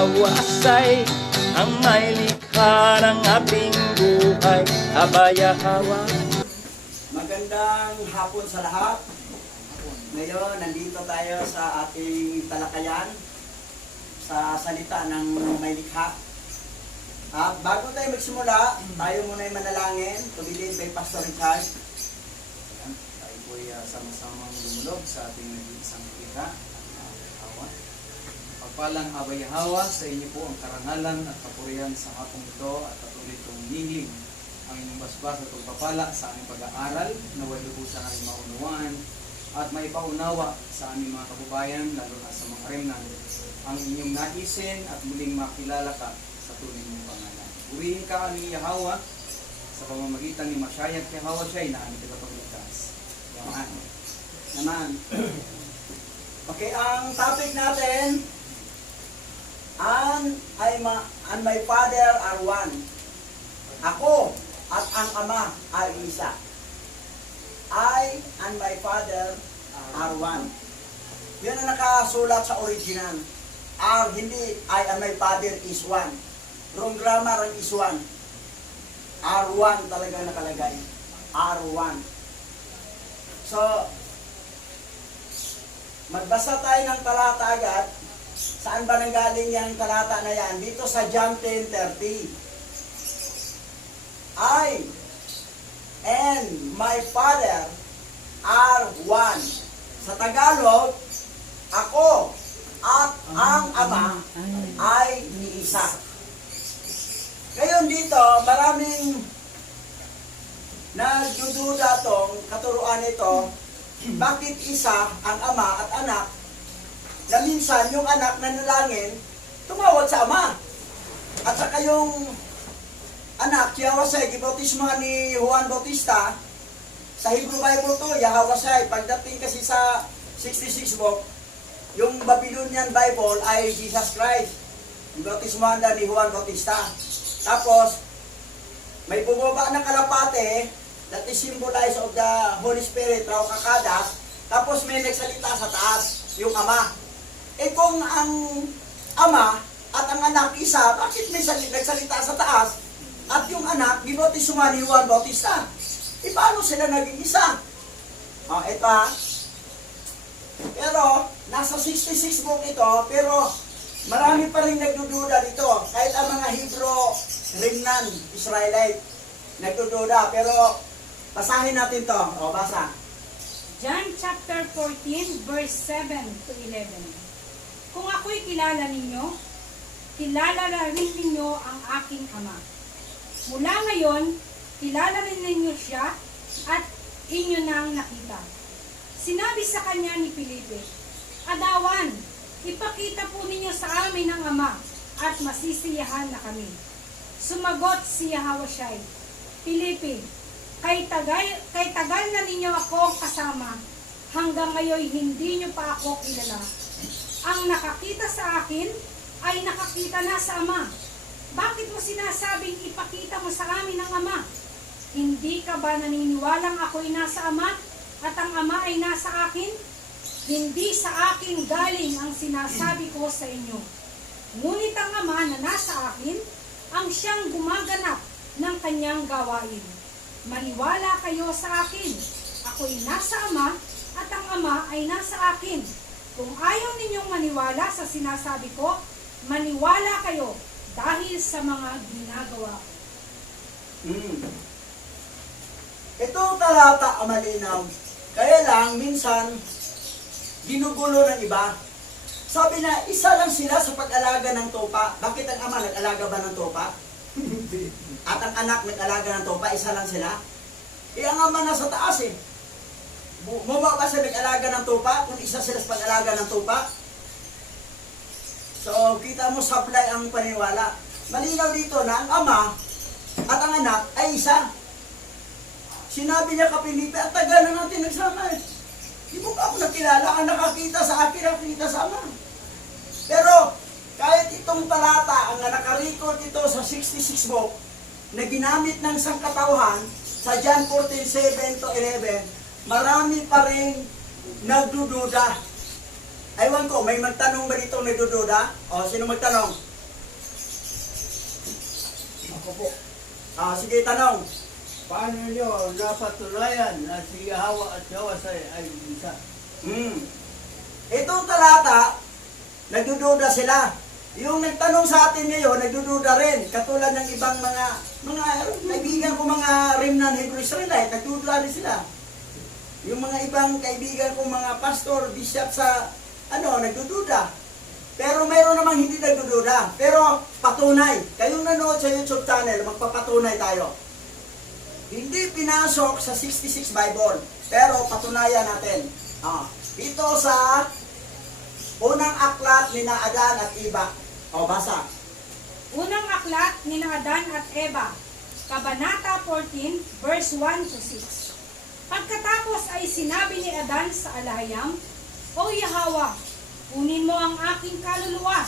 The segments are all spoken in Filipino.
Yahawasay, ang may likha ng ating buhay. Abayahawa. Magandang hapon sa lahat. Ngayon, nandito tayo sa ating talakayan sa salita ng may likha. At bago tayo magsimula, tayo muna ay manalangin. Tumilid kay Pastor Richard. Tayo po'y sama-samang lumulog sa ating nag-iisang kita. Pagpalang Abayahawa, sa inyo po ang karangalan at kapurihan sa hapong ito at patuloy itong hingling ang inyong basbas at pagpapala sa aming pag-aaral na way lubusan ang maunawaan at maipaunawa sa aming mga kababayan, lalo na sa mga remnant, ang inyong naisin at muling makilala ka sa tunay mong pangalan. Purihin ka aming Yahawa sa pamamagitan ni Masyayat Yahawa siya'y na aming tagapagligtas. Yaman. Naman. Okay, ang topic natin, and my Father are one. Ako at ang Ama ay isa. I and my Father are one. Yan ang nakasulat sa original. R, hindi I and my Father is one. Wrong grammar ang is one. R1 talaga nakalagay. R1. So, magbasa tayo ng talata agad. Saan ba nanggaling yung talata na yan? Dito sa John 10:30. I and my Father are one. Sa Tagalog, ako at ang Ama ay iisa. Ngayon dito, maraming nagdududa tong katuruan ito. Bakit isa ang Ama at anak? Na minsan yung anak na nalangin, tumawag sa Ama. At saka yung anak, Yahawasay, gibautismahan ni Juan Bautista, sa Hebrew Bible to, Yahawasay. Pagdating kasi sa 66 book, yung Babylonian Bible ay Jesus Christ. Gibautismahan na ni Juan Bautista. Tapos, may bumaba na kalapate, that is symbolize of the Holy Spirit, raw kakadas. Tapos may nagsalita sa taas, yung Ama. Eh kung ang Ama at ang anak isa, bakit may nagsalita sa taas at yung anak, gibautismahan ni Juan Bautista? E paano sila naging isa? Ito ha. Pero, nasa 66 book ito, pero marami pa rin nagdududa dito. Kahit ang mga Hebrew, Remnant, Israelite, nagdududa. Pero, basahin natin to. Basa. John chapter 14, verse 7 to 11. Kung ako'y kilala ninyo, kilala na rin ninyo ang aking Ama. Mula ngayon, kilala rin ninyo siya at inyo nang nakita. Sinabi sa kanya ni Felipe, Adawan, ipakita po ninyo sa amin ang Ama at masisiyahan na kami. Sumagot si Yahawasay, Felipe, kay tagal na ninyo ako kasama, hanggang ngayon hindi nyo pa ako kilala. Ang nakakita sa akin ay nakakita na sa Ama. Bakit mo sinasabing ipakita mo sa amin ang Ama? Hindi ka ba naniniwalang ako'y nasa Ama at ang Ama ay nasa akin? Hindi sa akin galing ang sinasabi ko sa inyo. Ngunit ang Ama na nasa akin, ang siyang gumaganap ng kanyang gawain. Maniwala kayo sa akin. Ako'y nasa Ama at ang Ama ay nasa akin. Kung ayaw ninyong maniwala sa sinasabi ko, maniwala kayo dahil sa mga ginagawa ko. Ito talata malinaw. Kaya lang, minsan, ginugulo ng iba. Sabi na, isa lang sila sa pag-alaga ng tupa. Bakit ang Ama nag-alaga ba ng tupa? At ang anak nag-alaga ng tupa, isa lang sila? Ang Ama nasa taas eh. Bumaba ba sa nag-alaga ng tupa kung isa sila sa pag-alaga ng tupa? So, kita mo sablay ang paniwala. Malinaw dito na ang Ama at ang anak ay isa. Sinabi niya kay Felipe, at tagal na natin nagsama eh. Di mo pa ako nakilala, ang nakakita sa akin, nakakita sa Ama. Pero, kahit itong talata, ang nakarecord ito sa 66 book, na ginamit ng sangkatauhan, sa John 14:7 to 11, marami pa rin nagdududa. Aywan ko, may magtanong ba dito nagdududa? O, sino magtanong? Opo. Sige, tanong. Paano nyo napatunayan na si Hawa at Hawa ay isa? Itong talata, nagdududa sila. Yung nagtanong sa atin ngayon, nagdududa rin. Katulad ng ibang mga kaibigan ko, mga remnant Hebrew Israelite, nagdududa rin sila. Yung mga ibang kaibigan ko, mga pastor, bishop sa, nagdududa. Pero mayroon namang hindi nagdududa. Pero patunay. Kayong nanood sa YouTube channel, magpapatunay tayo. Hindi pinasok sa 66 Bible. Pero patunayan natin. Ito sa unang aklat ni Adan at Eva. Basa. Unang aklat ni Adan at Eva, Kabanata 14, verse 1 to 6. Pagkatapos ay sinabi ni Adan sa Alahayam, O Yahwa, kunin mo ang aking kaluluwa,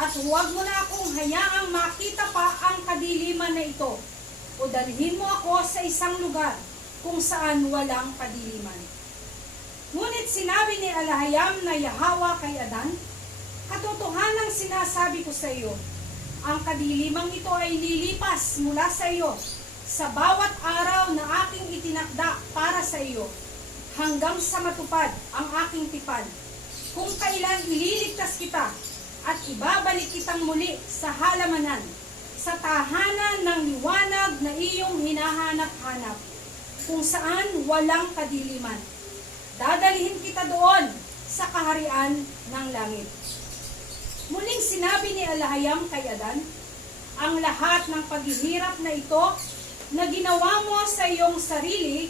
at huwag mo na akong hayaang makita pa ang kadiliman na ito, o dalhin mo ako sa isang lugar kung saan walang kadiliman. Ngunit sinabi ni Alahayam na Yahwa kay Adan, katotohanang sinasabi ko sa iyo, ang kadilimang ito ay lilipas mula sa iyo sa bawat araw na aking itinakda para sa iyo, hanggang sa matupad ang aking tipan, kung kailan ililigtas kita at ibabalik kitang muli sa halamanan, sa tahanan ng liwanag na iyong hinahanap-hanap, kung saan walang kadiliman. Dadalhin kita doon sa kaharian ng langit. Muling sinabi ni Alahayam kay Adan, ang lahat ng paghihirap na ito na ginawa mo sa iyong sarili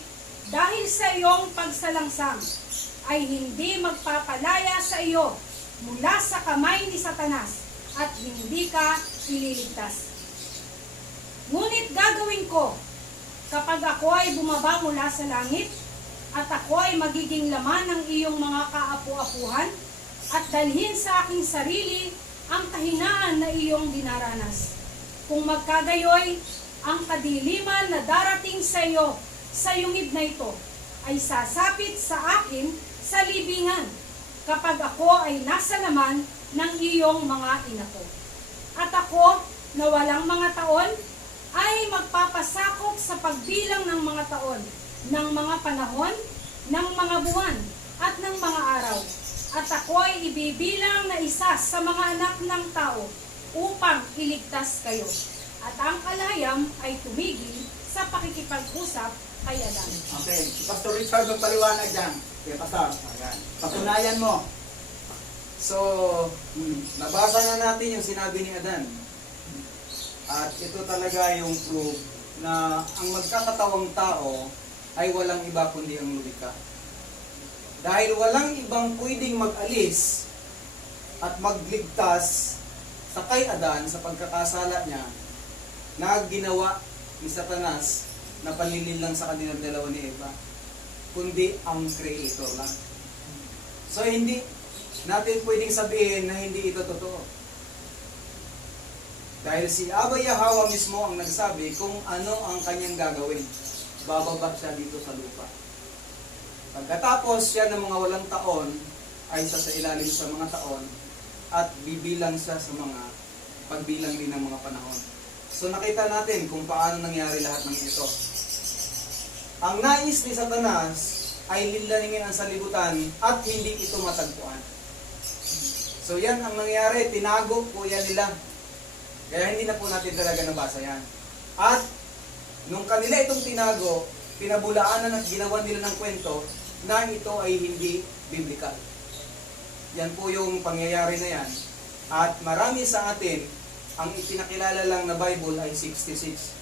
dahil sa iyong pagsalangsang ay hindi magpapalaya sa iyo mula sa kamay ni Satanas at hindi ka ililigtas. Ngunit gagawin ko kapag ako ay bumaba mula sa langit at ako ay magiging laman ng iyong mga kaapu-apuhan at dalhin sa aking sarili ang kahinaan na iyong dinaranas. Kung magkagayoy, ang kadiliman na darating sa iyo sa yungib na ito ay sasapit sa akin sa libingan kapag ako ay nasa laman ng iyong mga inapo. At ako na walang mga taon ay magpapasakop sa pagbilang ng mga taon, ng mga panahon, ng mga buwan, at ng mga araw. At ako ay ibibilang na isa sa mga anak ng tao upang iligtas kayo. At ang Alahayam ay tumigil sa pakikipag-usap kay Adan. Okay, si Pastor Richard magpaliwanag dyan. Okay, Pastor. Ayan. Patunayan mo. So, nabasa na natin yung sinabi ni Adan. At ito talaga yung proof na ang magkakatawang tao ay walang iba kundi ang lumikha. Dahil walang ibang pwedeng mag-alis at magligtas sa kay Adan sa pagkakasala niya na ginawa ni Satanas na panlilin lang sa kanilang dalawa ni Eva, kundi ang Creator lang. So hindi natin pwedeng sabihin na hindi ito totoo. Dahil si Abba Yahwa mismo ang nagsabi kung ano ang kanyang gagawin. Bababa siya dito sa lupa. Pagkatapos siya ng mga walang taon, ay sa ilalim sa mga taon, at bibilang siya sa mga pagbilang din ng mga panahon. So nakita natin kung paano nangyari lahat ng ito. Ang nais ni Satanas ay lilaningin ang salibutan at hindi ito matagpuan. So yan ang nangyari, tinago po yan nila. Kaya hindi na po natin talaga nabasa yan. At nung kanila itong tinago, pinabulaanan at ginawan nila ng kwento na ito ay hindi biblical. Yan po yung pangyayari na yan. At marami sa atin, ang ipinakilala lang na Bible ay 66.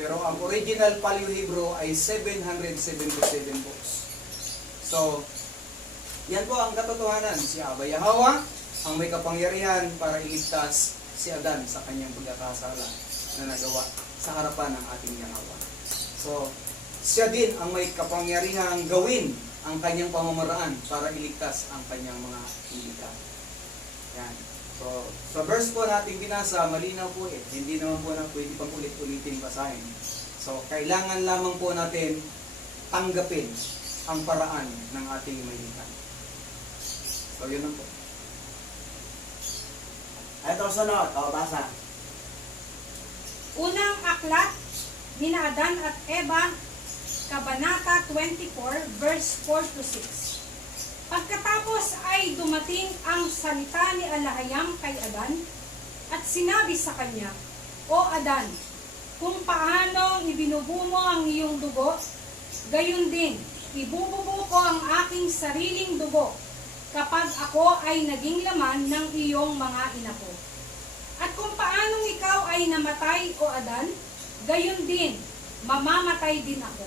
Pero ang original Paleo-Hebrew ay 777 books. So, yan po ang katotohanan. Si Abba Yahwa ang may kapangyarihan para iligtas si Adan sa kanyang pagkakasala na nagawa sa harapan ng ating Yahwa. So, siya din ang may kapangyarihan gawin ang kanyang pamamaraan para iligtas ang kanyang mga iligta. Yan. So, sa verse po natin binasa, malinaw po hindi naman po na pwede pang ulit-ulitin basahin. So, kailangan lamang po natin tanggapin ang paraan ng ating mailitan. So, yun lang po. Ito sunod. Basa. Unang aklat, nina Adan at Eva, Kabanata 24, verse 4 to 6. Pagkatapos ay dumating ang salita ni Alahayam kay Adan at sinabi sa kanya, O Adan, kung paanong ibinubo mo ang iyong dugo, gayon din, ibububo ko ang aking sariling dugo kapag ako ay naging laman ng iyong mga inapo. At kung paanong ikaw ay namatay, O Adan, gayon din, mamamatay din ako.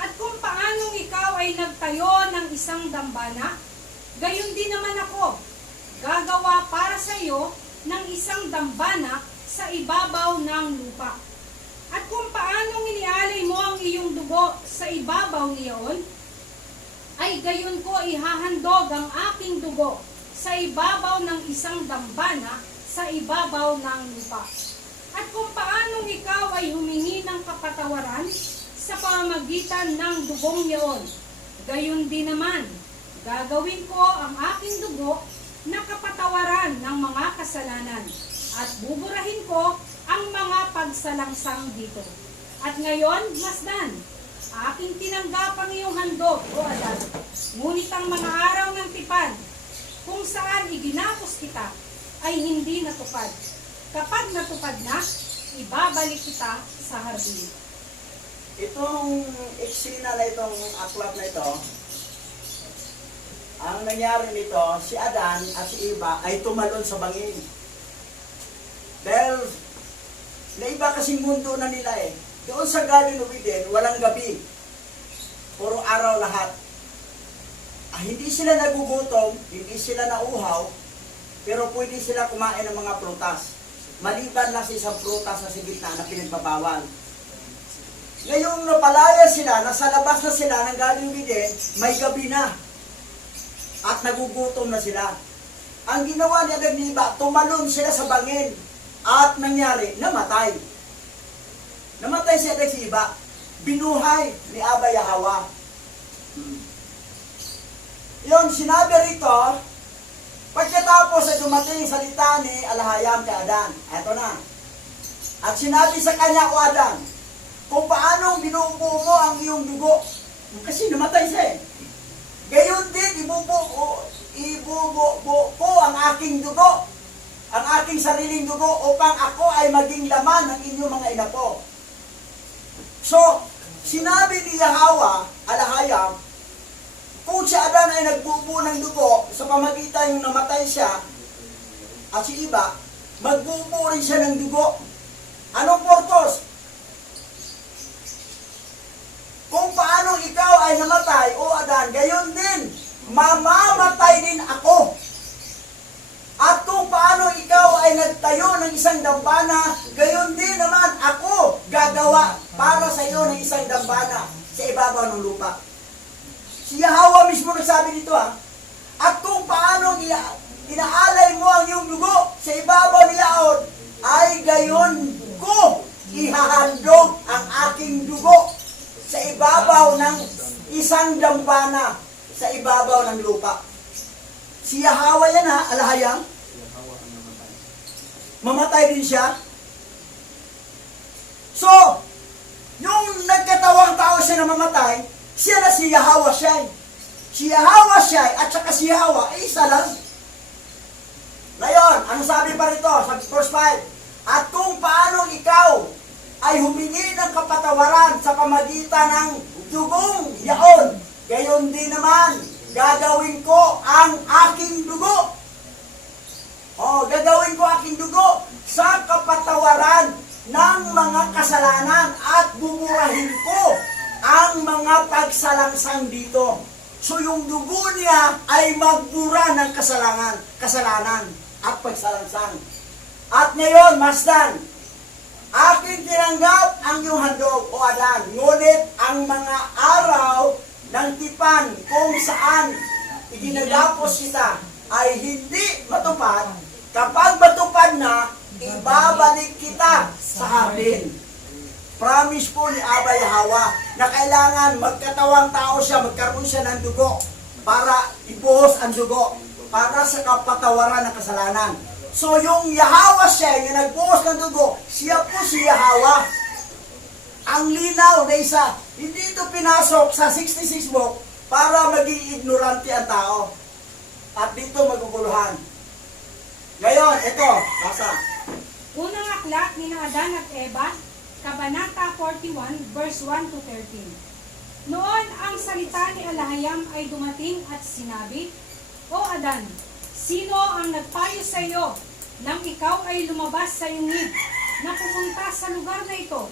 At kung paanong ikaw ay nagtayo ng isang dambana, gayon din naman ako, gagawa para sa iyo ng isang dambana sa ibabaw ng lupa. At kung paanong inialay mo ang iyong dugo sa ibabaw niyon, ay gayon ko ihahandog ang aking dugo sa ibabaw ng isang dambana sa ibabaw ng lupa. At kung paanong ikaw ay humingi ng kapatawaran sa pamamagitan ng dugong niyon, gayon din naman, gagawin ko ang aking dugo na kapatawaran ng mga kasalanan at buburahin ko ang mga pagsalangsang dito. At ngayon, Masdan, aking tinanggap ang iyong handog, O Adan, ngunit ang mga araw ng tipan, kung saan iginapos kita, ay hindi natupad. Kapag natupad na, ibabalik kita sa hardin. Itong eksena na itong aklat na ito, ang nangyari nito, si Adan at si Eva ay tumalon sa bangin. Dahil naiba kasing mundo na nila eh. Doon sa Garden of Eden, walang gabi. Puro araw lahat. Hindi sila nagugutom, hindi sila nauhaw, pero pwede sila kumain ng mga prutas. Maliban lang sa isang prutas na sa gitna na pinagbabawal. Ngayong napalaya sila, nasa labas na sila ng Garden of Eden, may gabi na. At nagugutom na sila. Ang ginawa ni Adan ni Eva, tumalon sila sa bangin. At nangyari, namatay. Namatay si Adan si Eva. Binuhay ni Abba Yahweh. Yun, sinabi rito, pagkatapos ay dumating salita ni Alahayam kay Adan. Eto na. At sinabi sa kanya, O Adan, kung paanong binubuo mo ang iyong dugo. Kasi namatay siya eh. Gayon din, ibubuo ko ang aking dugo, ang aking sariling dugo, upang ako ay maging laman ng inyong mga inapo. So, sinabi ni Yahweh, Alahayam, kung si Adan ay nagbubuo ng dugo sa pamagitan yung namatay siya, at si Eva, magbubuo rin siya ng dugo. Anong purpose? Kung paano ikaw ay namatay, O Adan, gayon din, mamamatay din ako. At kung paano ikaw ay nagtayo ng isang dambana, gayon din naman ako gagawa para sa iyo ng isang dambana sa ibabaw ng lupa. Si Yahweh mismo nagsabi dito At kung paano inaalay mo ang iyong dugo sa ibabaw ni Yaon, ay gayon ko ihahandog ang aking dugo sa ibabaw ng isang dambana sa ibabaw ng lupa. Si Yahweh yan Alahayam. Mamatay din siya. So, yung nagkatawang tao siya na mamatay, siya na si Yahweh siya. Si Yahweh siya at saka si Yahweh ay isa lang. Ngayon, ano sabi pa rito sa verse 5? At kung paano ikaw ay humingi ng kapatawaran sa pamagitan ng dugong yaon, gayon din naman, gagawin ko ang aking dugo. Gagawin ko aking dugo sa kapatawaran ng mga kasalanan at buburahin ko ang mga pagsalangsang dito. So yung dugo niya ay magbura ng kasalanan at pagsalangsang. At ngayon, Masdan, aking tinanggap ang iyong handog, O Adan, ngunit ang mga araw ng tipan kung saan iginagapos kita ay hindi matupad. Kapag matupad na, ibabalik kita sa hardin. Promise po ni Abba Yahweh na kailangan magkatawang tao siya, magkaroon siya ng dugo para ibuhos ang dugo para sa kapatawaran ng kasalanan. So yung Yahweh siya, yung nagbuhos ng dugo, siya po si Yahweh. Ang linaw na isa, hindi ito pinasok sa 66 book para maging ignorante ang tao. At dito maguguluhan. Ngayon, ito, basa. Unang aklat ni Adan at Eva, Kabanata 41, verse 1 to 13. Noon ang salita ni Alahayam ay dumating at sinabi, O Adan, sino ang nagpayo sa iyo nang ikaw ay lumabas sa yungib na pumunta sa lugar na ito?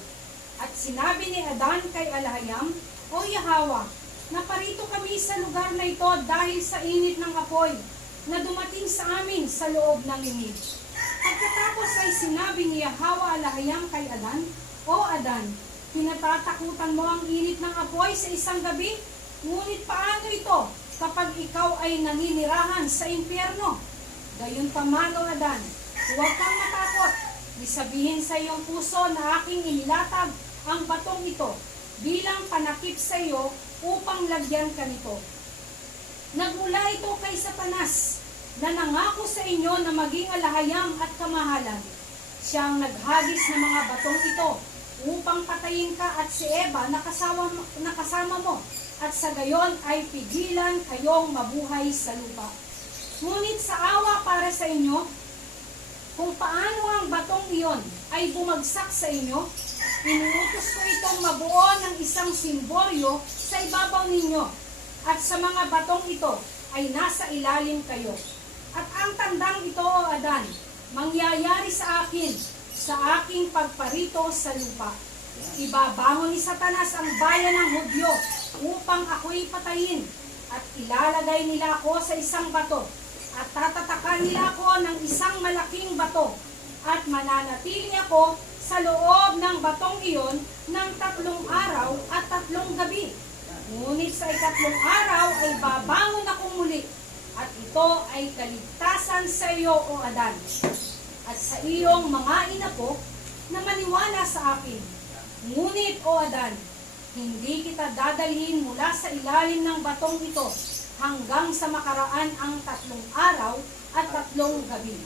At sinabi ni Adan kay Alahayam, O Yahweh, naparito kami sa lugar na ito dahil sa init ng apoy na dumating sa amin sa loob ng yungib. Pagkatapos ay sinabi ni Yahweh Alahayam kay Adan, O Adan, pinatatakutan mo ang init ng apoy sa isang gabi? Ngunit paano ito kapag ikaw ay naninirahan sa impyerno? Gayunpaman, O Adan, huwag kang matakot. Isabihin sa iyong puso na aking inilatag ang batong ito bilang panakip sa iyo upang lagyan ka nito. Nagmula ito kay Satanas na nangako sa inyo na maging alahayam at kamahalan. Siya ang naghagis ng mga batong ito upang patayin ka at si Eva na kasama mo, at sa gayon ay pigilan kayong mabuhay sa lupa. Ngunit sa awa para sa inyo, kung paano ang batong iyon ay bumagsak sa inyo, inuutos ko itong mabuo ng isang simbolyo sa ibabaw ninyo, at sa mga batong ito ay nasa ilalim kayo. At ang tandang ito, O Adan, mangyayari sa akin sa aking pagparito sa lupa. Ibabangon ni Satanas ang bayan ng Hudyo upang ako'y patayin, at ilalagay nila ako sa isang bato, at tatatakan nila ako ng isang malaking bato, at mananatili ako sa loob ng batong iyon ng 3 araw at 3 gabi. Ngunit sa 3 araw ay babangon akong muli, at ito ay kaligtasan sa iyo, O Adan, at sa iyong mga inapo na maniwala sa akin. Ngunit, O Adan, hindi kita dadalhin mula sa ilalim ng batong ito hanggang sa makaraan ang 3 araw at 3 gabi.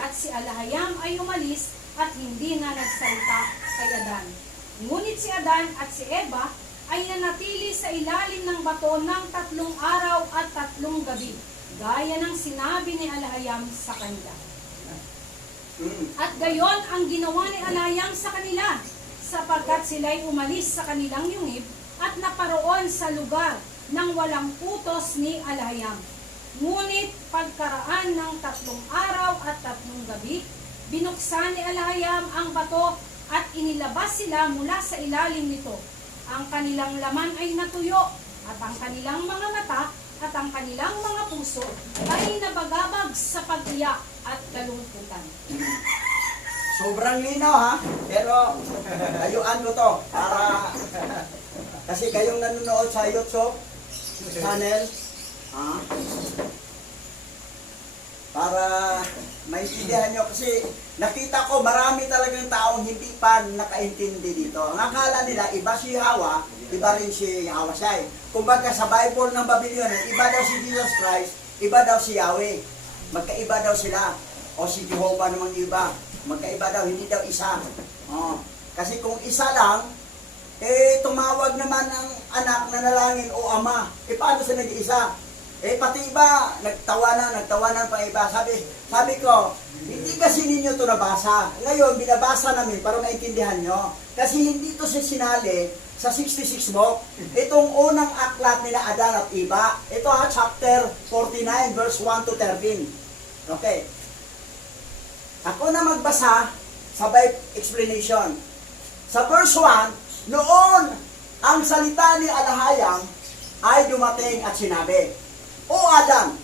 At si Alahayam ay umalis at hindi na nagsalita kay Adan. Ngunit si Adan at si Eva ay nanatili sa ilalim ng bato ng 3 araw at 3 gabi, gaya ng sinabi ni Alahayam sa kanila. At gayon ang ginawa ni Alahayam sa kanila, sapagkat sila'y umalis sa kanilang yungib at naparoon sa lugar ng walang utos ni Alahayam. Ngunit pagkaraan ng 3 araw at 3 gabi, binuksan ni Alahayam ang bato at inilabas sila mula sa ilalim nito. Ang kanilang laman ay natuyo, at ang kanilang mga mata at ang kanilang mga puso ay nabagabag sa pag-iyak at kalungkutan. Sobrang linaw ha, pero ayuan ko to para kasi kayong nanonood sa YouTube channel para maintindihan nyo, kasi nakita ko marami talagang taong hindi pa nakaintindi dito. Ang akala nila iba si Hawa, iba rin si Hawa siya. Kumbaga sa Bible ng Babylonian, iba daw si Jesus Christ, iba daw si Yahweh. Magkaiba daw sila. O si Jehovah namang iba. Magkaiba daw, hindi daw isa. Kasi kung isa lang, tumawag naman ang anak na nalangin o ama. Paano sila nag-iisa? Pati iba, nagtawanan pa iba. Sabi ko, hindi kasi ninyo ito nabasa. Ngayon, binabasa namin para maintindihan nyo. Kasi hindi ito sinali sa 66 book. Itong unang aklat nila Adan at Eva. Ito chapter 49, verse 1 to 13. Okay. Ako na magbasa, sabay explanation. Sa verse 1, noon ang salita ni Alahayam ay dumating at sinabi, O Adan,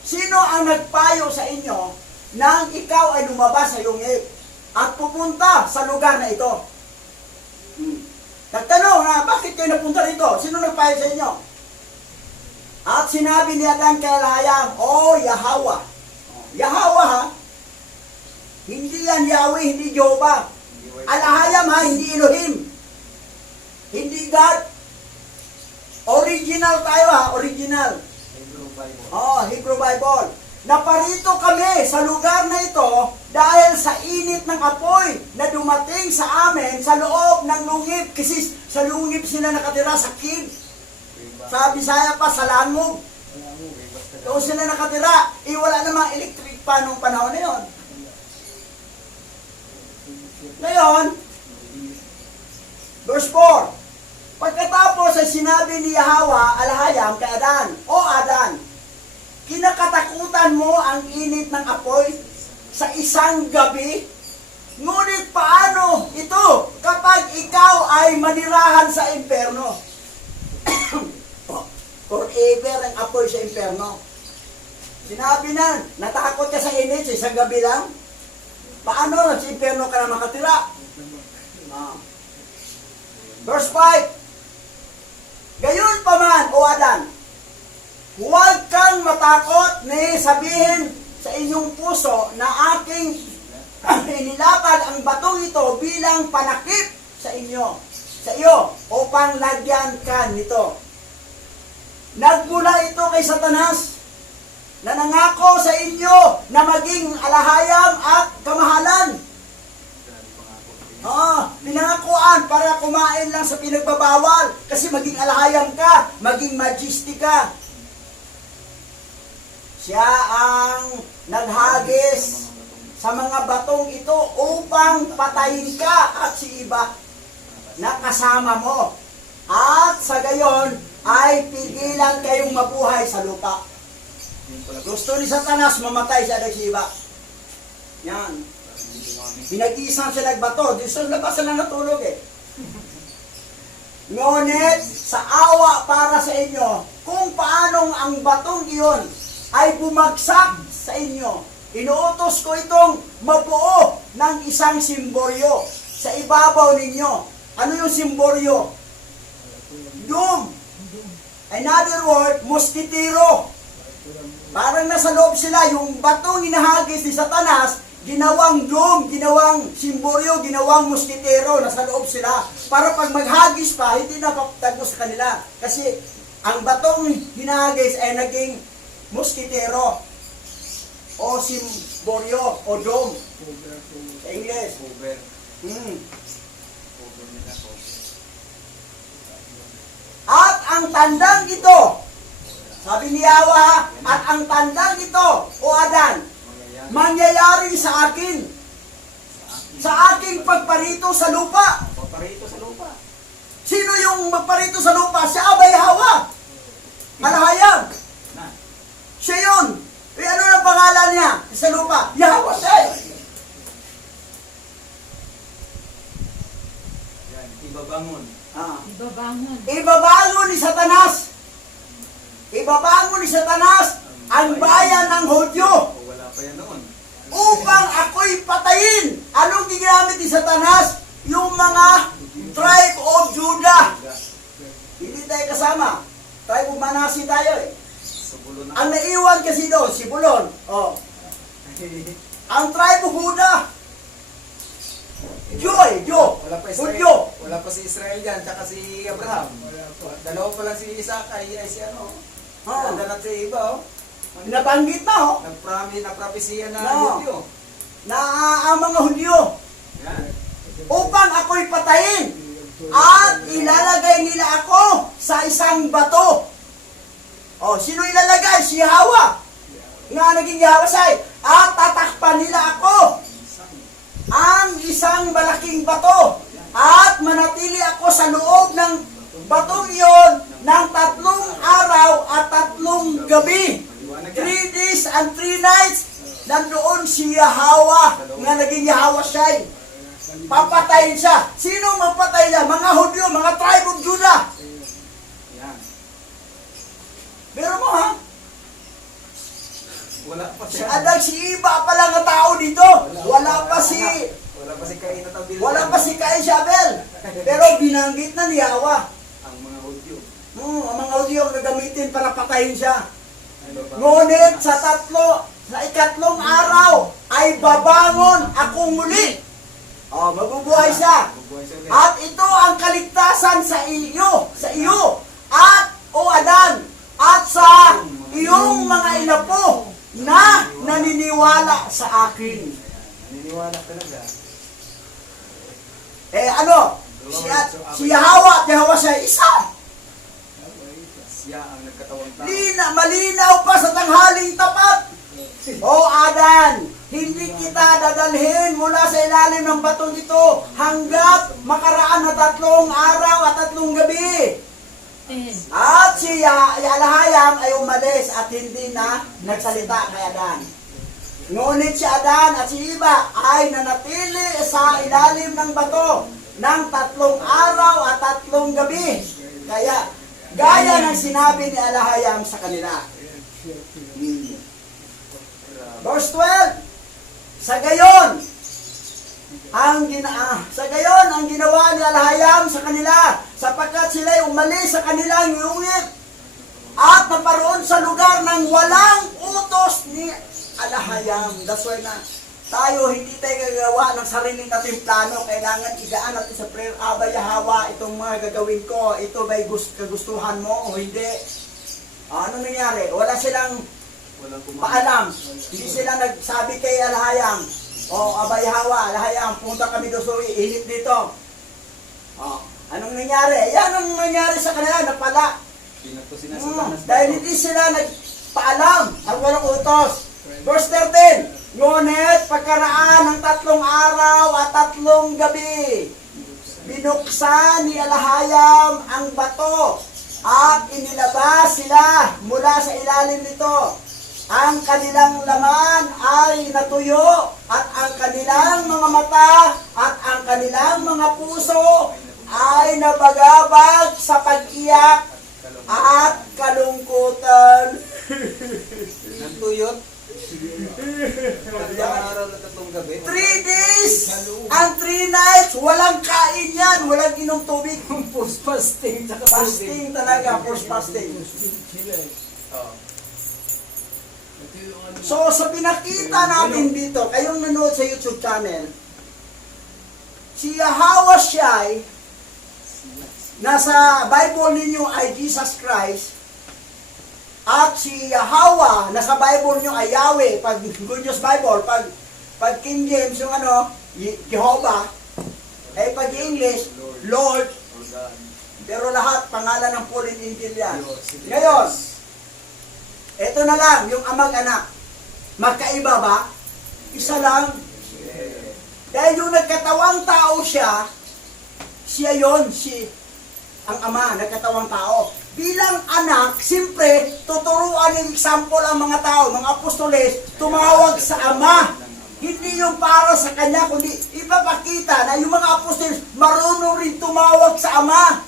sino ang nagpayo sa inyo nang ikaw ay lumabas sa yungib at pupunta sa lugar na ito? Nagtanong na, bakit kayo napunta rito? Sino nagpayo sa inyo? At sinabi ni Adan kay Alahayam, O Yahweh. Yahweh ha? Hindi yan Yahweh, hindi Jehovah. Alahayam ha, hindi Elohim. Hindi God. Original tayo ha, original. Hebrew Bible. Hebrew Bible. naparito kami sa lugar na ito dahil sa init ng apoy na dumating sa amin sa loob ng lungib. Kasi sa lungib sila nakatira sa cave. Sa Bisaya pa, sa langog. Doon sila nakatira. Wala namang electric pa nung panahon na yun. Ngayon, verse 4. Pagkatapos ay sinabi ni Yahweh Alhayam kay Adan, O Adan, kinakatakutan mo ang init ng apoy sa isang gabi? Ngunit paano ito kapag ikaw ay manirahan sa impyerno? Forever ang apoy sa impyerno. Sinabi na, natakot ka sa init sa isang gabi lang? Paano sa impyerno ka na makatira? Verse 5. Gayon pa man, O Adan, huwag kang matakot na sabihin sa inyong puso na aking inilatag ang batong ito bilang panakip sa iyo upang lagyan ka nito. Nagmula ito kay Satanas na nangako sa inyo na maging alahayam at kamahalan. Pinangakuan para kumain lang sa pinagbabawal kasi maging alahayam ka, maging majestic ka. Siya ang naghagis sa mga batong ito upang patayin ka at si iba na kasama mo. At sa gayon ay pigilan kayong mabuhay sa lupa. Gusto ni Satanas mamatay siya at si iba. Yan. Pinag-iisang sila bato. Dito sa labas sila natulog eh. Ngunit sa awa para sa inyo, kung paanong ang batong iyon ay bumagsak sa inyo, inuutos ko itong mabuo ng isang simboryo sa ibabaw ninyo. Ano yung simboryo? Doom. Another word, mosquitero. Parang nasa loob sila, yung batong hinahagis ni Satanas, ginawang doom, ginawang simboryo, ginawang mosquitero, nasa loob sila. Para pag maghagis pa, hindi na papatago sa kanila. Kasi ang batong hinahagis ay naging mosquitero o simboryo o dome sa English. At ang tandang ito, sabi ni Yahweh, at ang tandang ito, O Adan, mangyayari sa akin, sa aking pagparito sa lupa. Paparito sa lupa. Sino yung magparito sa lupa? Siya ba Yahweh? Alahayam. Siya yun. Ano ang pangalan niya sa lupa? Yahweh siya. Yan, ibabangon. Ibabangon ni Satanas. Ibabangon ni Satanas ang bayan ng Hudyo. O wala pa yan noon. Upang ako'y patayin. Anong ginamit ni Satanas? Yung mga tribe of Judah. Hindi tayo kasama. Tribe of Manasi tayo eh. Subulon na. Ang naiwan kasi doon, si Bulon. Ang tribe of Judah. Diyo. Wala pa Israel. Hudyo. Wala pa si Israel yan, tsaka si Abraham. Dalawa pa lang si Isaac ay si ano. Dalat si iba oh. Nabanggit na Naprapisiya na No. Hudyo. na ang mga Hudyo. Yan. Upang ako'y patayin. At ilalagay nila ako sa isang bato. Sino ilalagay? Si Yahweh. Nga naging Yahweh say. At tatakpan nila ako ang isang malaking bato. At manatili ako sa loob ng batong iyon ng 3 araw at 3 gabi. 3 days and 3 nights. Nandoon si Yahweh. Nga naging Yahweh siya. Papatayin siya. Sino magpatay niya? Mga Hudyo, mga tribe of Judah. Yan. Pero mo ha? Wala pa Si siya. Adag, si Iba pa lang ang tao dito. Wala pa si Kain at Abil. Cain si Abel. Pero binanggit na ni Yahweh. Ang mga Hudyo. Ang mga Hudyo ang gagamitin para patayin siya. Ano ba? Ngunit sa 3 araw ay babangon akong muli. Mabubuhay siya. Mabubuhay siya ulit. At ito ang kaligtasan sa iyo, at o Adan, at sa iyong mga inapo, na naniniwala sa akin. Naniniwala talaga. Si Yahweh at Yahweh siya isa. Siya ang nagkatawang tao. Malinaw pa sa tanghaling tapat. O Adan, hindi kita dadalhin mula sa ilalim ng batong ito hanggat makaraan na 3 araw at 3 gabi. At si Alahayam ay umalis at hindi na nagsalita kay Adan. Ngunit si Adan at si Iba ay nanatili sa ilalim ng bato ng 3 araw at 3 gabi. Kaya, gaya ng sinabi ni Alahayam sa kanila. Verse 12, sa gayon ang ginawa ni Alahayam sa kanila, sapagkat sila'y umalis sa kanilang yungit at naparoon sa lugar ng walang utos ni Alahayam. That's why na tayo hindi tayo gagawa ng sarili nating plano. Kailangan igaan natin sa prayer, Aba Yahweh, itong mga gagawin ko, ito ba'y kagustuhan mo o hindi? Ano nangyari? Wala silang paalam. Hindi sila nagsabi kay Alahayam, Aba Yahweh, Alahayam, punta kami doon, init dito. Anong nangyari? Yan ang nangyari sa kanila, napala. Dahil hindi sila nagpaalam at walang utos. Verse 13, ngunit pagkaraan ng 3 araw at 3 gabi, binuksan ni Alahayam ang bato at inilabas sila mula sa ilalim nito. Ang kanilang laman ay natuyo at ang kanilang mga mata at ang kanilang mga puso ay nabagabag sa pag-iyak at kalungkutan. Nagtuyot. 3 araw na 3 gabi. 3 days and 3 nights, walang kain yan, walang inom tubig. Post fasting. Fasting talaga, post fasting. So, sa pinakita natin dito, kayong nanood sa YouTube channel, si Yahweh Shai, nasa Bible ninyo ay Jesus Christ, at si Yahweh, nasa Bible nyo ay Yahweh, pag Good News Bible, pag King James, yung Jehovah, ay pag English, Lord, pero lahat, pangalan ng Pauline Injil yan. Ngayon, ito na lang, yung amag-anak. Magkaiba ba? Isa lang. Dahil yung nagkatawang tao siya yon, ang ama, nagkatawang tao. Bilang anak, siyempre, tuturuan ng example ang mga tao, mga apostoles, tumawag sa ama. Hindi yung para sa kanya, kundi ipapakita na yung mga apostoles marunong rin tumawag sa ama.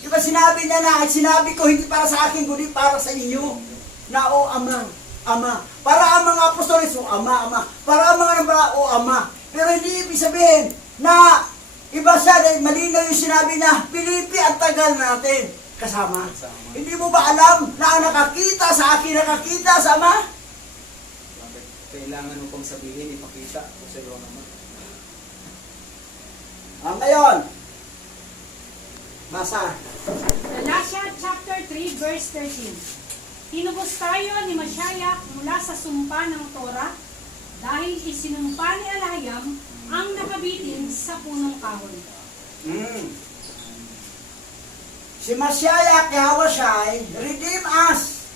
Diba sinabi niya na, sinabi ko hindi para sa akin, kundi para sa inyo. Na ama, ama. Para ang mga apostoles, ama, ama. Para ang mga nabala, ama. Pero hindi ibig sabihin na iba siya, dahil malinaw yung sinabi na, Pilipi, ang tagal natin kasama. Hindi mo ba alam na ang nakakita sa akin, nakakita sa ama? Kailangan mo pang sabihin, ipakita ko sa iyo naman. Ngayon, basa. Galatia chapter 3 verse 13. Tinubos tayo ni Mashiach mula sa sumpa ng Torah dahil isinumpa ni Alahayam ang nakabitin sa punong kahoy. Si Mashiach Yahweh Shai redeem us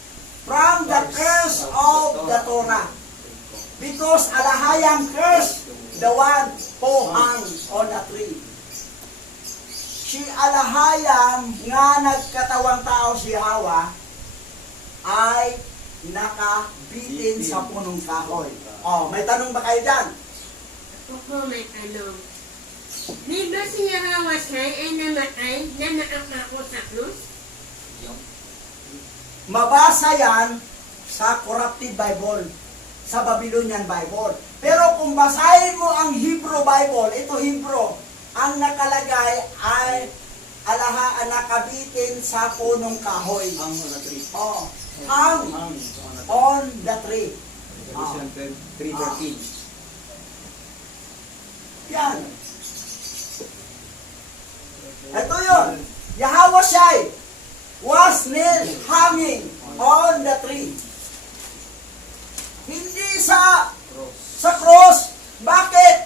from the curse of the Torah. Because Alahayam cursed the one who hung on a tree. Si Alahayam nga nagkatawang tao si Yahweh ay nakabitin sa punong kahoy. May tanong ba kayo dyan? Opo, may tanong. Di ba si Yahweh Shai ay namatay na nakapako sa krus? Mabasa yan sa corrupted Bible, sa Babylonian Bible. Pero kung basahin mo ang Hebrew Bible, ito Hebrew, ang nakalagay ay nakabitin sa punong kahoy. Ang on a tree. Hang on the tree. Revelation 3:13. Yan. Ito yun. Yahweh Shai was nailed hanging on the tree. Cross. sa cross. Bakit?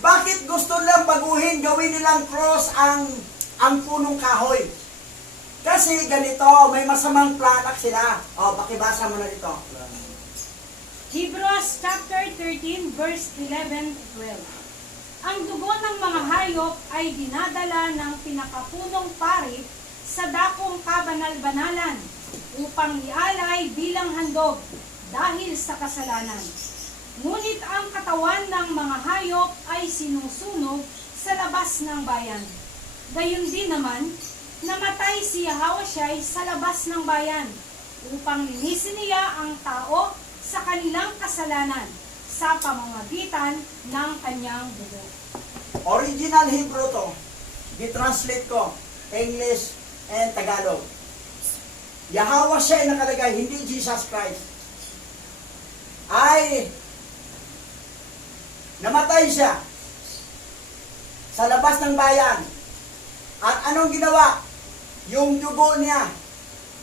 Bakit gusto nilang baguhin, gawin nilang cross ang punong kahoy? Kasi ganito, may masamang planak sila. O, pakibasa mo na dito. Hebrews chapter 13 verse 11 to 12. Ang dugo ng mga hayop ay dinadala ng pinakapunong pari sa dakong kabanal-banalan upang ialay bilang handog dahil sa kasalanan. Ngunit ang katawan ng mga hayop ay sinusunog sa labas ng bayan. Gayon din naman, namatay si Yahawasyai sa labas ng bayan upang linisin niya ang tao sa kanilang kasalanan sa pamamagitan ng kanyang dugo. Original Hebrew to. Di-translate ko. English and Tagalog. Yahweh siya ay nakalagay, hindi Jesus Christ. Ay namatay siya sa labas ng bayan. At anong ginawa? Yung dugo niya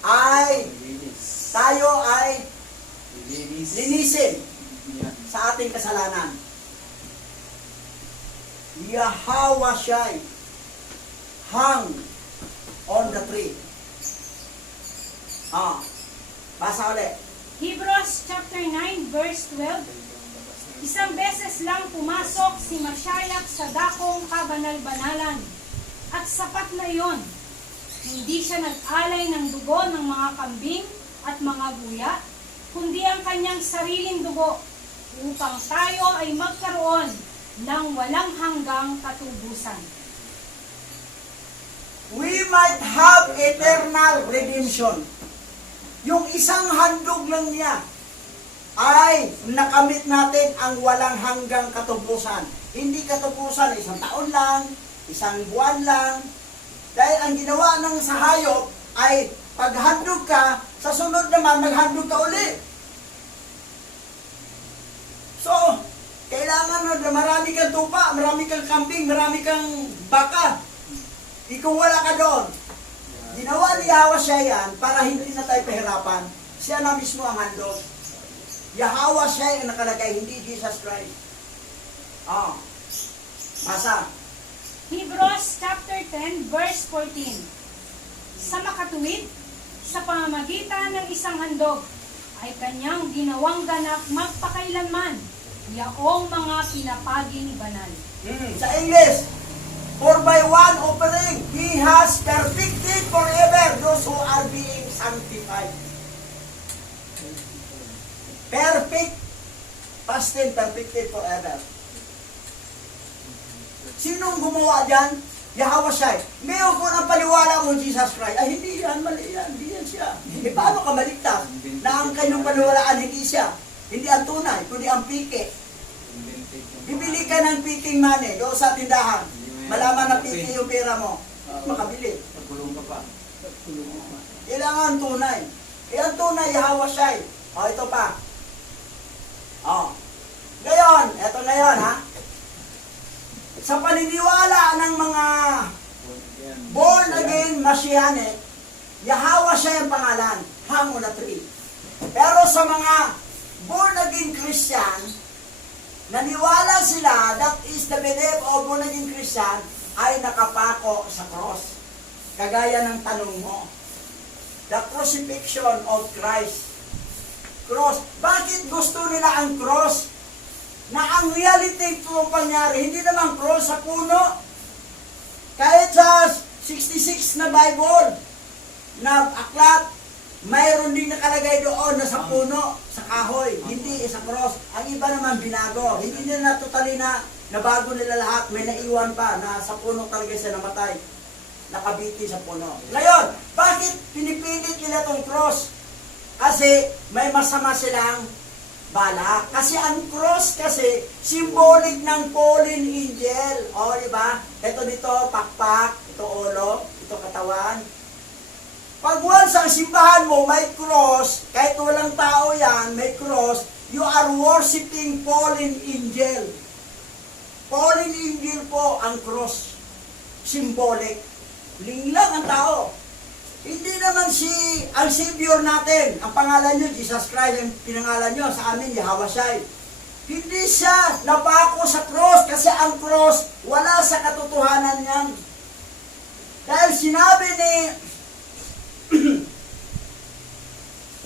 ay Linis. tayo ay Linis. linisin Yan. sa ating kasalanan. Yahweh siya hung on the tree. Basa ulit. Hebrews chapter 9 verse 12. Isang beses lang pumasok si Mashiach sa dakong kabanal-banalan at sapat na iyon. Hindi siya nag-alay ng dugo ng mga kambing at mga guya, kundi ang kanyang sariling dugo upang tayo ay magkaroon ng walang hanggang katubusan. We might have eternal redemption. Yung isang handog lang niya ay nakamit natin ang walang hanggang katubusan. Hindi katubusan, isang taon lang, isang buwan lang. Dahil ang ginawa ng sa hayop ay paghandog ka, sa sunod naman maghandog ka uli. So, kailangan na marami kang tupa, marami kang kambing, marami kang baka. Kung wala ka doon, ginawa ni Yahweh siya yan para hindi na tayo pahirapan. Siya na mismo ang handog. Yahweh siya yung nakalagay, hindi Jesus Christ. Basa. Hebrews chapter 10 verse 14. Sa makatuwid, sa pamamagitan ng isang handog, ay kanyang ginawang ganap magpakailanman, yaong mga pinapaging banal. Sa English, for by one offering, He has perfected forever those who are being sanctified. Perfect. Past tense, perfected forever. Sinong gumawa dyan? Yahweh siya. Ngayon kung ang paniwala mo Jesus Christ, ay hindi yan, mali yan, hindi yan siya. Paano ka maligtas? Na ang kanyang paniwalaan, hindi siya. Hindi ang tunay, kundi ang pike. Bibili ka ng piking money doon sa tindahan. Malaman na piki yung pera mo. Makabili. Pagkulong ka pa. Kailangan tunay. Ang tunay, Yahweh siya. Ito pa. Ngayon, ito na yun, ha? Sa paniniwala ng mga born again Messianic, Yahweh siya yung pangalan, hung on a tree. Pero sa mga born again Christian, naniwala sila, that is the belief of born again Christian, ay nakapako sa cross. Kagaya ng tanong mo, the crucifixion of Christ. Cross. Bakit gusto nila ang cross? Na ang reality ito pangyari, hindi naman cross sa puno. Kahit sa 66 na Bible, na aklat, mayroon din nakalagay doon na sa puno, sa kahoy, hindi sa cross. Ang iba naman binago. Hindi nila totally na nabago nila lahat. May naiwan pa na sa puno talaga siya namatay. Nakabiti sa puno. Ngayon, bakit pinipilit nila itong cross? Kasi may masama silang bala. Kasi ang cross kasi, symbolic ng fallen angel. O, di ba? Ito dito, pakpak. Ito ulo. Ito katawan. Pag once ang simbahan mo, may cross, kahit walang tao yan, may cross, you are worshiping fallen angel. Fallen angel po ang cross. Symbolic. Linglang ang tao. Hindi naman ang Savior natin, ang pangalan nyo, Jesus Christ, ang pinangalan nyo, sa amin, Yahweh siya. Hindi siya napako sa cross kasi ang cross wala sa katotohanan niyan. Dahil sinabi ni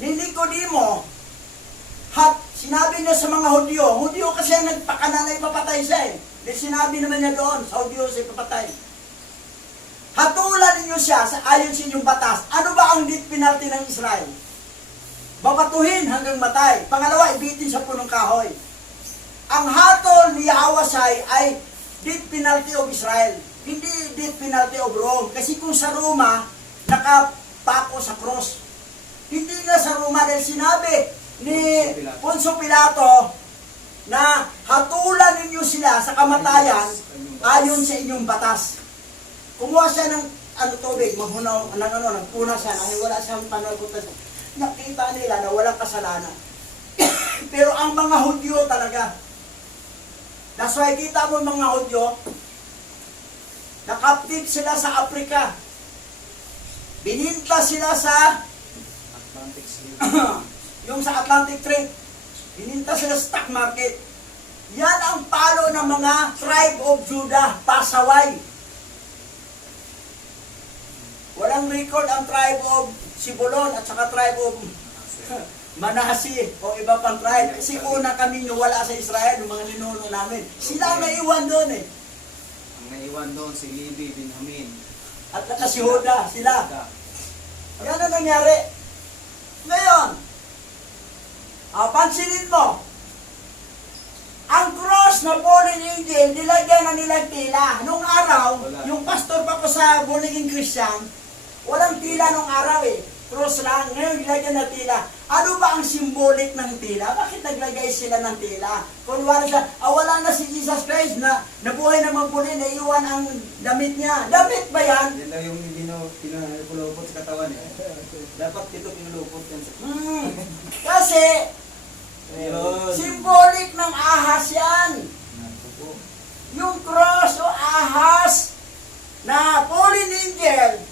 Nicodemo, sinabi niya sa mga Hudyo kasi ang nagpakananay papatay siya eh. Di sinabi naman niya doon, sa Hudyo siya papatay. Hatulan ninyo siya ayon sa inyong batas. Ano ba ang death penalty ng Israel? Babatuhin hanggang matay. Pangalawa, ibitin sa punong kahoy. Ang hatol ni Yahweh ay death penalty of Israel. Hindi death penalty of Rome. Kasi kung sa Roma, nakapako sa cross. Hindi nga sa Roma dahil sinabi ni Poncio Pilato na hatulan ninyo sila sa kamatayan ayon sa inyong batas. Kumuha siya ng tubig, maghunaw, nagpuna siya, wala siyang panalputan. Nakita nila na walang kasalanan. Pero ang mga Hudyo talaga, that's why kita mo mga Hudyo, nakaptip sila sa Afrika. Bininta sila sa Atlantic Slave. yung sa Atlantic Trade. Bininta sila sa stock market. Yan ang palo ng mga tribe of Judah, pasaway. Walang record ang tribe of Sibulon at saka tribe of Manasi o iba pang tribe. Kasi una kami wala sa Israel, yung mga ninuno namin. Sila ang naiwan doon eh. Ang naiwan doon si Levi, Benjamin. At saka si Huda, sila. Yan ang nangyari. Ngayon, pansinin mo, ang cross na fallen angel, nilagyan na nilang tila. Nung araw, Wala. yung pastor pa ko sa Born-Again Christian, walang tila nung araw eh. Cross lang. Ngayon, nilagyan na tila. Ano ba ang symbolic ng tila? Bakit naglagay sila ng tila? Kunwari siya, wala na si Jesus Christ na nabuhay na magbuli, naiwan ang damit niya. Damit ba yan? Yan lang yung pinulupot sa katawan eh. Dapat ito pinulupot yan sa Kasi, Ayun. symbolic ng ahas yan. Yung cross o ahas na fallen angel.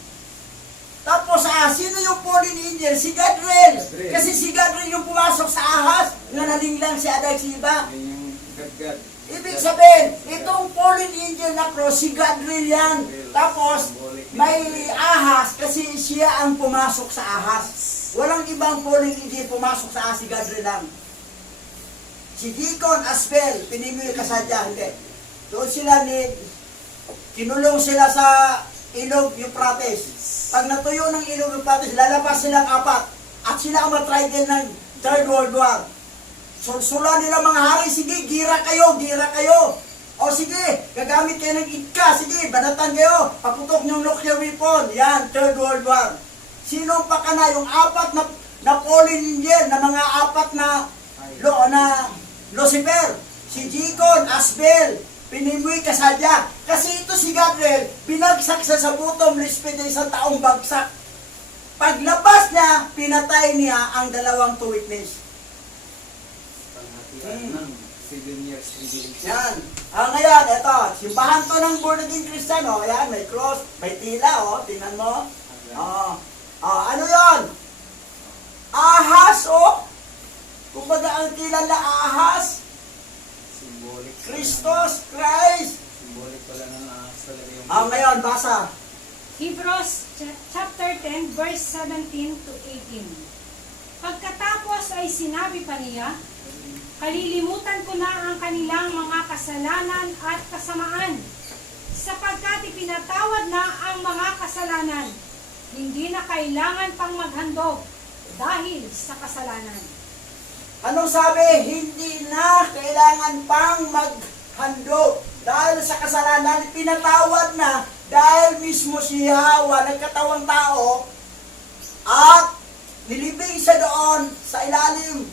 Tapos, sino yung fallen angel? Si Gadriel. Gadriel. Kasi si Gadriel yung pumasok sa ahas na nalinglang si Adag Siba. Yan yung gad-gad. Ibig sabihin, itong fallen angel na cross, si Gadriel yan. Tapos, may ahas kasi siya ang pumasok sa ahas. Walang ibang fallen angel pumasok sa ahas, si Gadriel lang. Si Deacon Asbel, pinimili kasadya, hindi. Doon sila kinulong sila sa Ilog Euphrates. Pag natuyo ng Ilog Euphrates, lalabas silang apat. At sila ang matrigel ng Third World War. Sulsulan nila mga hari, sige, gira kayo. O sige, gagamit kayo ng itka, sige, banatan kayo. Paputok niyong nuclear weapon. Yan, Third World War. Sino pa ka na? Yung apat na fallen angel, na mga apat na Lucifer, si Deacon, Asbel, Pinimoy, Kasadya. Kasi ito si Gabriel, binagsak siya sa bottom lispit ng isang taong bagsak. Paglabas niya, pinatay niya ang dalawang two witness. Panghatian ng 7 years tribulation. Yan. Ngayon, ito, simbahan to ng Born-Again Christian, Ayan, may cross, may tila, tingnan mo. Ano yon? Ahas, Kumbaga ang kilala ahas, Symbolic. Christos, Christ. Symbolic pala ng ahas talaga yung... Ngayon, basa. Hebrews chapter 10 verse 17 to 18. Pagkatapos ay sinabi pa niya, kalilimutan ko na ang kanilang mga kasalanan at kasamaan, sapagkat ipinatawad na ang mga kasalanan. Hindi na kailangan pang maghandog dahil sa kasalanan. Anong sabi? Hindi na kailangan pang maghandog dahil sa kasalanan. Pinatawad na dahil mismo si Yahweh nagkatawang tao at nilibing siya doon sa ilalim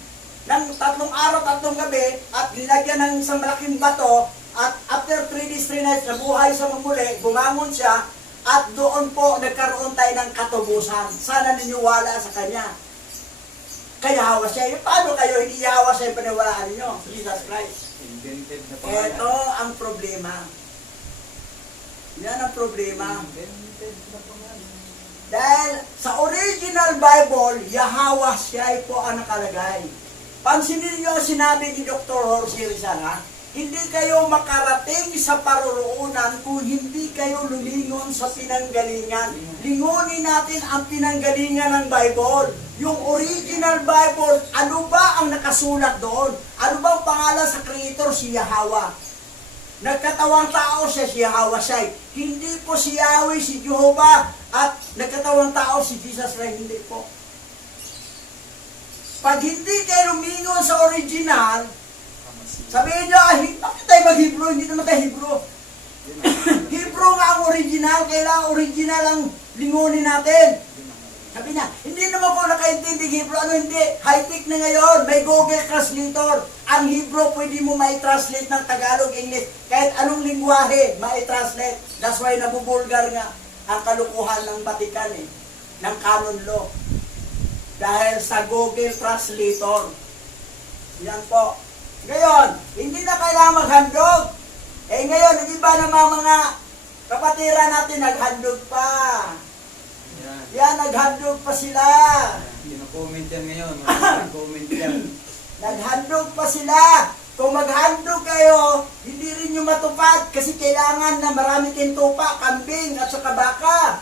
ng 3 araw, 3 gabi at nilagyan ng isang malaking bato at after 3 days, 3 nights nabuhay sa mamuli, bumangon siya at doon po nagkaroon tayo ng katubusan. Sana niniwala sa Kanya. Kaya hawa siya. Paano kayo hindi hawa siya yung paniwalaan ninyo? Jesus Christ. Invented na pangalan. Ito ang problema. Yan ang problema. Invented na pangalan. Dahil sa original Bible, Yahweh siya po ang nakalagay. Pansinin niyo ang sinabi ni Dr. Jorge Rizal, ha? Hindi kayo makarating sa paroroonan kung hindi kayo lumingon sa pinanggalingan. Lingunin natin ang pinanggalingan ng Bible. Yung original Bible, ano ba ang nakasulat doon? Ano ba ang pangalan sa Creator? Si Yahweh. Nagkatawang tao siya, si Yahweh siya. Hindi po si Yahweh, si Jehovah, at nagkatawang tao si Jesus Christ. Hindi po. Pag hindi kayo lumingon sa original, sabihin nyo, bakit tayo mag-Hebrew? Hindi naman tayo Hebrew. Hebrew nga ang original, kailangan original ang lingunin natin. Sabi niya, hindi naman ko nakaintindi Hebrew. Ano hindi? High-tech na ngayon, may Google Translator. Ang Hebrew, pwede mo mai-translate ng Tagalog, English. Kahit anong lingwahe, mai-translate. That's why nabubulgar nga ang kalukuhan ng Vatican, ng canon law. Dahil sa Google Translator. Yan po. Ngayon, hindi na kailangan maghandog. Ngayon, nag-iba naman mga kapatiran natin, naghandog pa. Yan, naghandog pa sila. Comment yan ngayon. Maraming comment yan. Naghandog pa sila. Kung maghandog kayo, hindi rin nyo matupad kasi kailangan na marami kayong tupa, kambing at saka baka.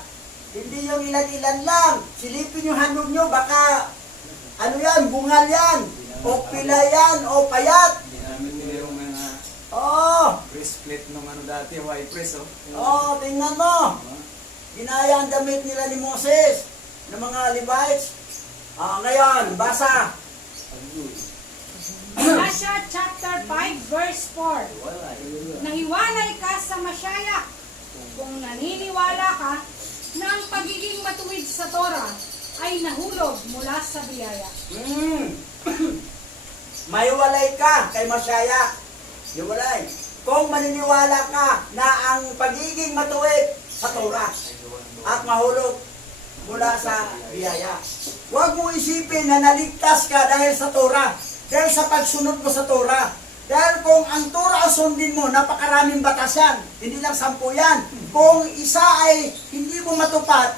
Hindi yung ilan-ilan lang. Silipin yung handog nyo, baka ano yan, bungal yan, o pila yan, o payat. Ginamit nila yung mga breastplate nung ano dati, high press, Tingnan mo. Ginaya ang damit nila ni Moses, ng mga Levites. Ngayon, basa. Galatia chapter 5 verse 4. Nahiwalay ka sa Mashiach kung naniniwala ka na ang pagiging matuwid sa Torah ay nahulog mula sa biyaya. May walay ka kay Mashiach. Hiwalay. Kung maniniwala ka na ang pagiging matuwid sa Torah at mahulog mula sa biyaya. Huwag mo isipin na naligtas ka dahil sa Torah. Dahil sa pagsunod mo sa Torah. Dahil kung ang Torah sundin mo, napakaraming batas yan. Hindi lang 10 yan. Kung isa ay hindi mo matupad,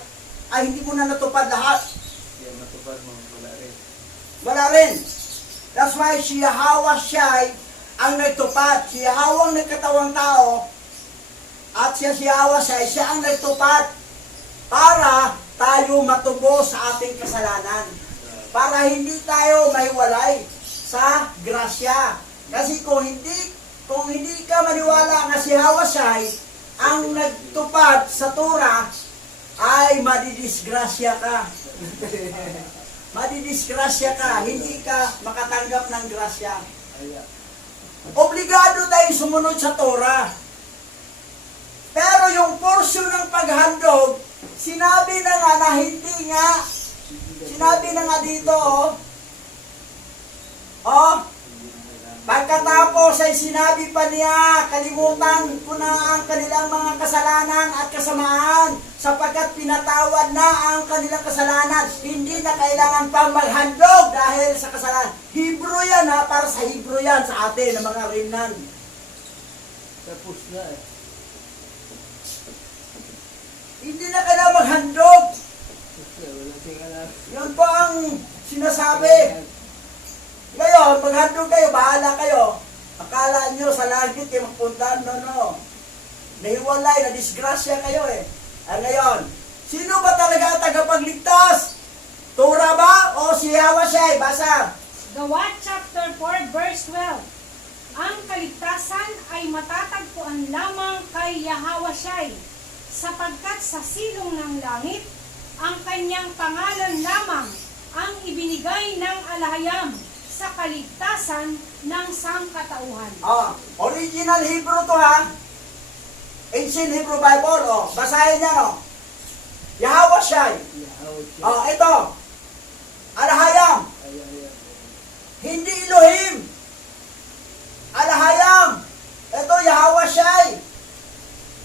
ay hindi mo na natupad lahat. Yan, matupad mo, wala rin. Wala rin. That's why si Yahweh siya ang nagtupad. Si Yahweh ang nagkatawang tao. At si Yahweh siya ang nagtupad para tayo matubo sa ating kasalanan. Para hindi tayo mahiwalay sa grasya. Kasi kung hindi ka maniwala na si Hawasay ang nagtupad sa Torah, ay madidisgrasya ka. Madidisgrasya ka. Hindi ka makatanggap ng grasya. Obligado tayong sumunod sa Torah. Pero yung portion ng paghandog, sinabi na nga na hindi nga. Sinabi na nga dito, pagkatapos ay sinabi pa niya, kalimutan ko na ang kanilang mga kasalanan at kasamaan, sapagkat pinatawad na ang kanilang kasalanan. Hindi na kailangan pang maghandog dahil sa kasalanan. Hebrew yan para sa Hebrew yan, sa atin, ng mga rimnan. Tapos na eh. Hindi na kailangan maghandog. Wala tingnan. Yun po ang sinasabi. Ngayon, maghandog kayo, bahala kayo. Akala nyo sa langit kayo magpuntahan, no. Nahiwalay, na-disgrasya kayo ngayon, sino ba talaga ang tagapagligtas? Torah ba o si Hawashay? Basa. Gawa chapter 4 verse 12. Ang kaligtasan ay matatagpuan lamang kay Yahawashay, sapagkat sa silong ng langit, ang kanyang pangalan lamang ang ibinigay ng alahayam sa kaligtasan ng sangkatauhan. Original Hebrew to Ancient Hebrew Bible, basahin niya, Yahawashay. Ito. Alahayam. Hindi Elohim. Alahayam. Ito, Yahawashay.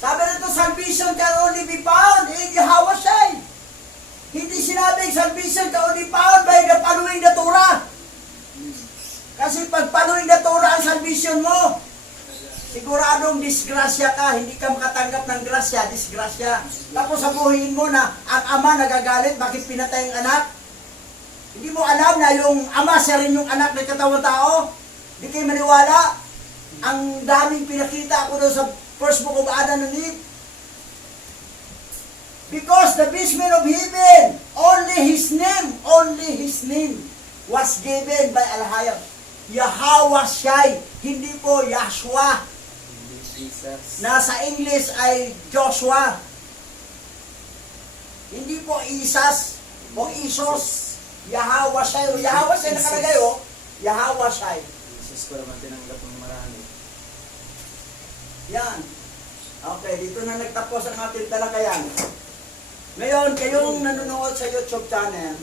Sabi nito, salvation can only be found in Yahawashay. Hindi sinabing salvation can only found by the following the Torah. Kasi pag following the Torah ang salvation mo, siguradong disgrasya ka, hindi ka makatanggap ng grasya, disgrasya. Tapos sabuhin mo na ang ama nagagalit, bakit pinatay ang anak? Hindi mo alam na yung ama siya rin yung anak ng katawang tao? Hindi kayo maniwala? Ang daming pinakita ko doon sa first book of Adam and Eve. Because the basement of heaven, only His name was given by Al-Hayam. Yahweh Shai, hindi po Yahshua. Jesus. Nasa English ay Joshua. Hindi po Isas o Isos. Yahweh Shai. Yahweh Shai nakalagay o. Yahweh Shai. Jesus ko naman tinanggap ng marami. Yan. Okay, dito na nagtapos ang ating talakayan. Ngayon, kayong nanonood sa YouTube channel,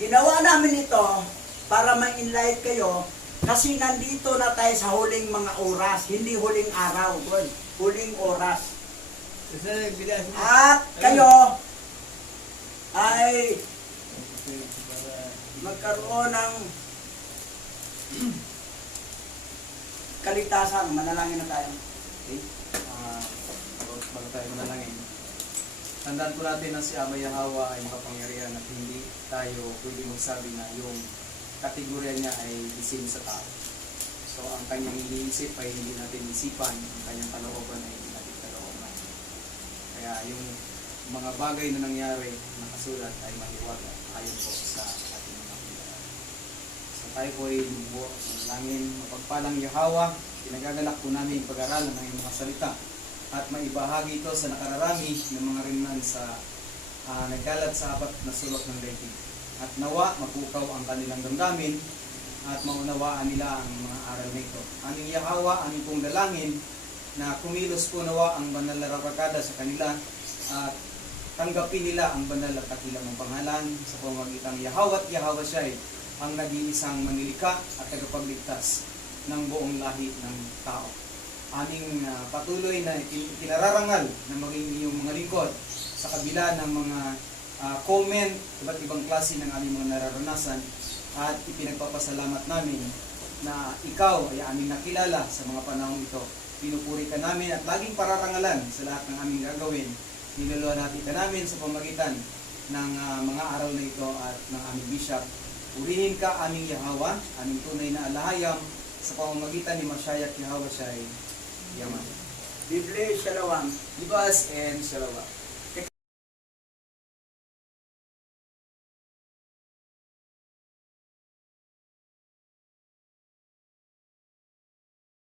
ginawa namin ito para ma-enlight kayo kasi nandito na tayo sa huling mga oras, hindi huling araw, huling oras. Kasi bilas mo. At kayo ay magkaroon ng kaligtasan. Manalangin na tayo. Okay? Bago tayo manalangin. Tandaan po natin na si Ama Yahweh ay makapangyarihan at hindi tayo pwede magsabi na yung kategorya niya ay isin sa tao. So ang kanyang iniisip ay hindi natin isipan, ang kanyang kalooban ay hindi natin kalooban. Kaya yung mga bagay na nangyari nakasulat ay maliwaga ayon po sa ating mga pinag. So tayo po ay manalangin, mapagpalang Yahweh, pinagagalak po namin pag-aralan ng iyong mga salita at maibahagi ito sa nakararami ng mga rimnan sa nagkalat sa apat na sulok ng daigdig. At nawa, mapukaw ang kanilang damdamin at maunawaan nila ang mga aral nito. Aming Yahweh, aming pong dalangin na kumilos po nawa ang banal na rapakada sa kanila at tanggapin nila ang banal at dakilang mong pangalan sa pamamagitan Yahweh at Yahweh Shai, ang nag-iisang manlilika at tagapagligtas ng buong lahi ng tao. Aming patuloy na kinararangal na maging iyong mga lingkod sa kabila ng mga comment, iba't ibang klase ng aming mga nararanasan at ipinagpapasalamat namin na ikaw ay aming nakilala sa mga panahong ito. Pinupuri ka namin at laging pararangalan sa lahat ng aming gagawin. Niluluwalhati ka namin sa pamagitan ng mga aral na ito at ng aming bishop. Purihin ka aming Yahweh, aming tunay na alahayam sa pamamagitan ni Mashiach Yahweh Shai. Yaman. Biblia, Shalom. Libas and Shalom.